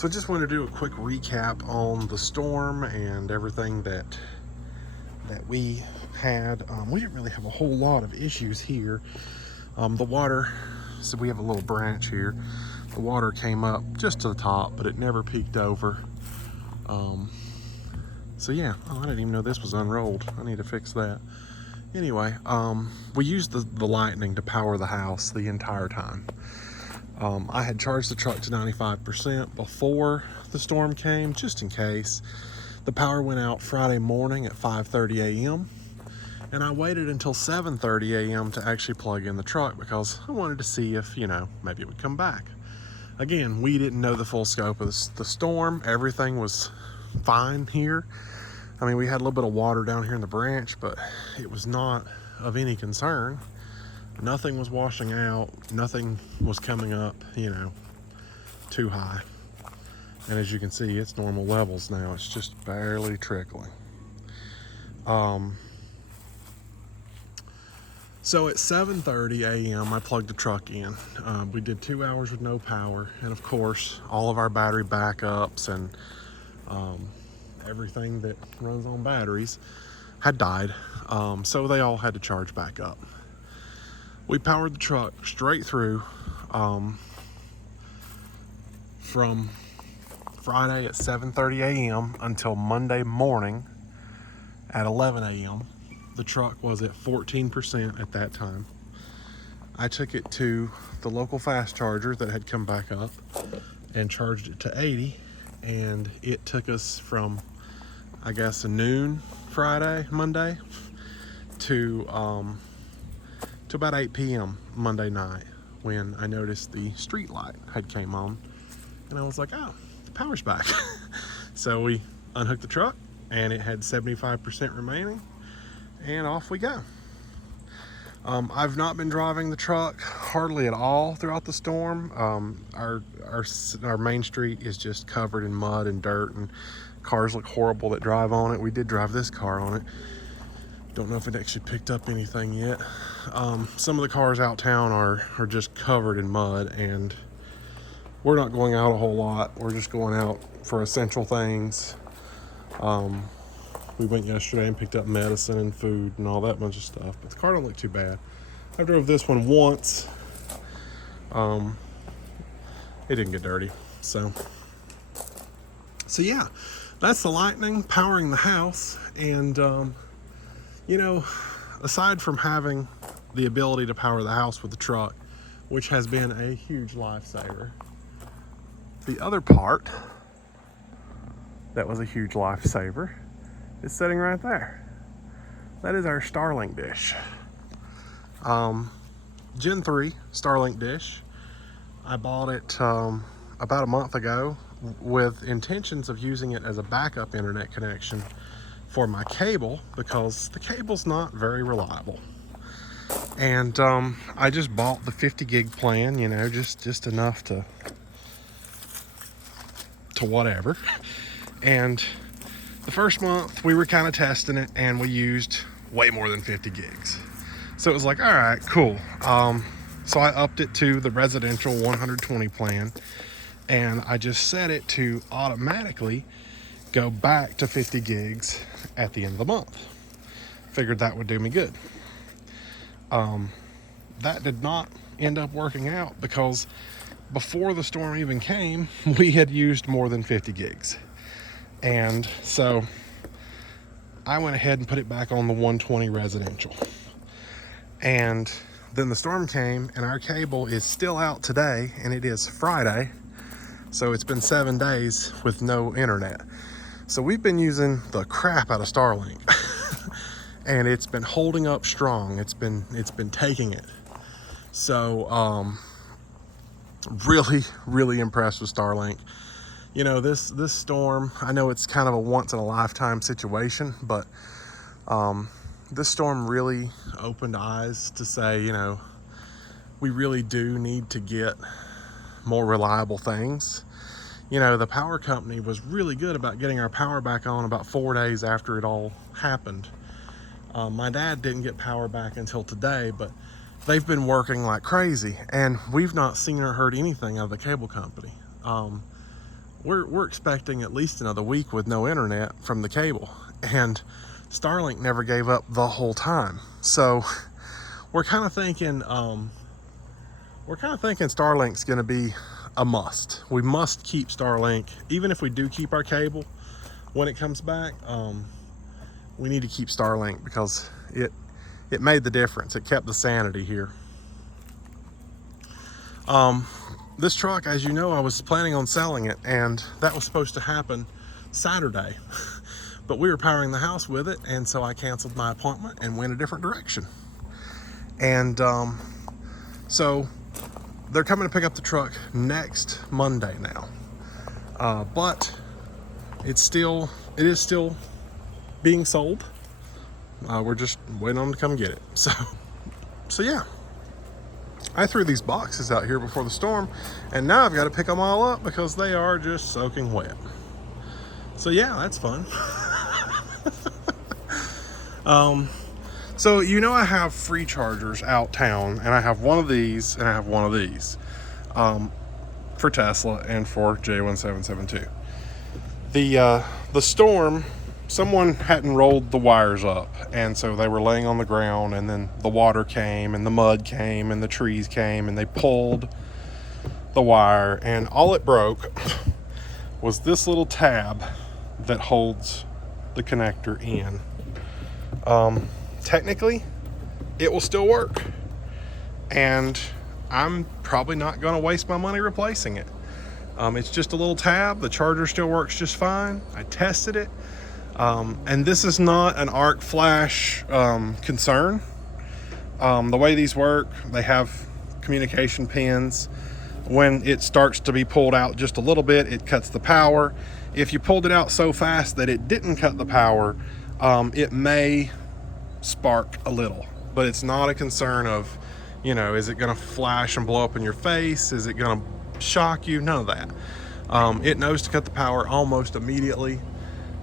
So I just wanted to do a quick recap on the storm and everything that we had. We didn't really have a whole lot of issues here. The water, so we have a little branch here. The water came up just to the top, but it never peaked over. So yeah, I didn't even know this was unrolled. I need to fix that. Anyway, we used the lightning to power the house the entire time. I had charged the truck to 95% before the storm came, just in case. The power went out Friday morning at 5:30 a.m. and I waited until 7:30 a.m. to actually plug in the truck because I wanted to see if, maybe it would come back. Again, we didn't know the full scope of the storm. Everything was fine here. I mean, we had a little bit of water down here in the branch, but it was not of any concern. Nothing was washing out. Nothing was coming up, too high. And as you can see, it's normal levels now. It's just barely trickling. So at 7:30 a.m., I plugged the truck in. We did 2 hours with no power. And of course, all of our battery backups and everything that runs on batteries had died. So they all had to charge back up. We powered the truck straight through from Friday at 7:30 a.m. until Monday morning at 11 a.m. The truck was at 14% at that time. I took it to the local fast charger that had come back up and charged it to 80, and it took us from, I guess, noon Monday to about 8 p.m. Monday night when I noticed the street light had came on, and I was like, oh, the power's back. So we unhooked the truck and it had 75% remaining, and off we go. I've not been driving the truck hardly at all throughout the storm. Our main street is just covered in mud and dirt, and cars look horrible that drive on it. We did drive this car on it. Don't know if it actually picked up anything yet. Some of the cars out town are just covered in mud, and we're not going out a whole lot. We're just going out for essential things. We went yesterday and picked up medicine and food and all that bunch of stuff, but the car don't look too bad. I drove this one once. It didn't get dirty. So yeah, that's the lightning powering the house. And aside from having the ability to power the house with the truck, which has been a huge lifesaver, the other part that was a huge lifesaver is sitting right there. That is our Starlink dish. Gen 3 Starlink dish. I bought it about a month ago with intentions of using it as a backup internet connection for my cable, because the cable's not very reliable. And I just bought the 50 gig plan, just enough to whatever. And the first month we were kind of testing it, and we used way more than 50 gigs. So it was like, all right, cool. So I upped it to the residential 120 plan, and I just set it to automatically go back to 50 gigs at the end of the month. Figured that would do me good. That did not end up working out, because before the storm even came, we had used more than 50 gigs. And so I went ahead and put it back on the 120 residential. And then the storm came, and our cable is still out today, and it is Friday. So it's been 7 days with no internet. So we've been using the crap out of Starlink. And it's been holding up strong. It's been taking it. So really, really impressed with Starlink. This storm, I know it's kind of a once in a lifetime situation, but this storm really opened eyes to say, we really do need to get more reliable things. The power company was really good about getting our power back on about 4 days after it all happened. My dad didn't get power back until today, but they've been working like crazy, and we've not seen or heard anything out of the cable company. we're expecting at least another week with no internet from the cable, and Starlink never gave up the whole time. So we're kind of thinking Starlink's going to be a must. We must keep Starlink, even if we do keep our cable when it comes back. We need to keep Starlink because it made the difference. It kept the sanity here. This truck, as you know, I was planning on selling it, and that was supposed to happen Saturday. But we were powering the house with it, and so I canceled my appointment and went a different direction. And so they're coming to pick up the truck next Monday now. But it is still being sold. We're just waiting on them to come get it. So yeah. I threw these boxes out here before the storm, and now I've got to pick them all up because they are just soaking wet. So yeah, that's fun. So you know I have free chargers out town, and I have one of these and I have one of these for Tesla and for J1772. The storm, someone hadn't rolled the wires up, and so they were laying on the ground, and then the water came and the mud came and the trees came, and they pulled the wire, and all it broke was this little tab that holds the connector in. Technically it will still work, and I'm probably not going to waste my money replacing it. It's just a little tab. The charger still works just fine. I tested it. And this is not an arc flash concern. The way these work, they have communication pins. When it starts to be pulled out just a little bit, it cuts the power. If you pulled it out so fast that it didn't cut the power, it may spark a little, but it's not a concern of, is it going to flash and blow up in your face? Is it going to shock you? None of that. It knows to cut the power almost immediately.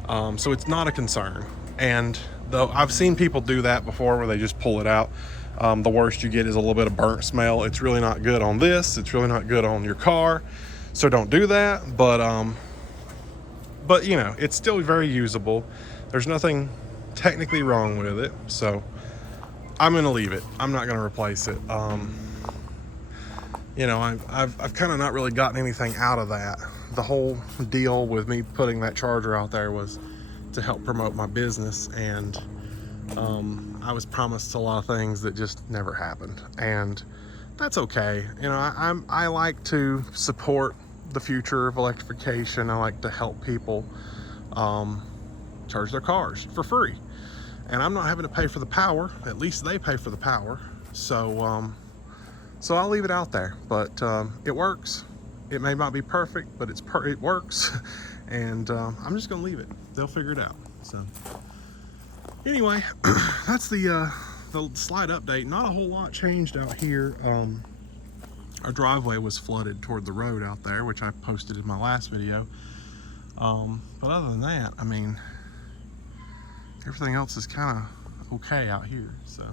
So it's not a concern. And though I've seen people do that before where they just pull it out, the worst you get is a little bit of burnt smell. It's really not good on this. It's really not good on your car. So don't do that. But it's still very usable. There's nothing technically wrong with it. So I'm going to leave it. I'm not going to replace it. I've kind of not really gotten anything out of that. The whole deal with me putting that charger out there was to help promote my business, and I was promised a lot of things that just never happened, and that's okay. I like to support the future of electrification. I like to help people charge their cars for free, and I'm not having to pay for the power. At least they pay for the power. So I'll leave it out there, but it works. It may not be perfect, but it works, and I'm just gonna leave it. They'll figure it out. So anyway, that's the slight update. Not a whole lot changed out here. Our driveway was flooded toward the road out there, which I posted in my last video. But other than that, I mean, everything else is kind of okay out here. So.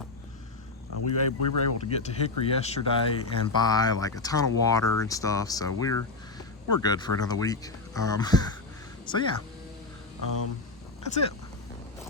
We were able to get to Hickory yesterday and buy like a ton of water and stuff, so we're good for another week. So yeah, that's it.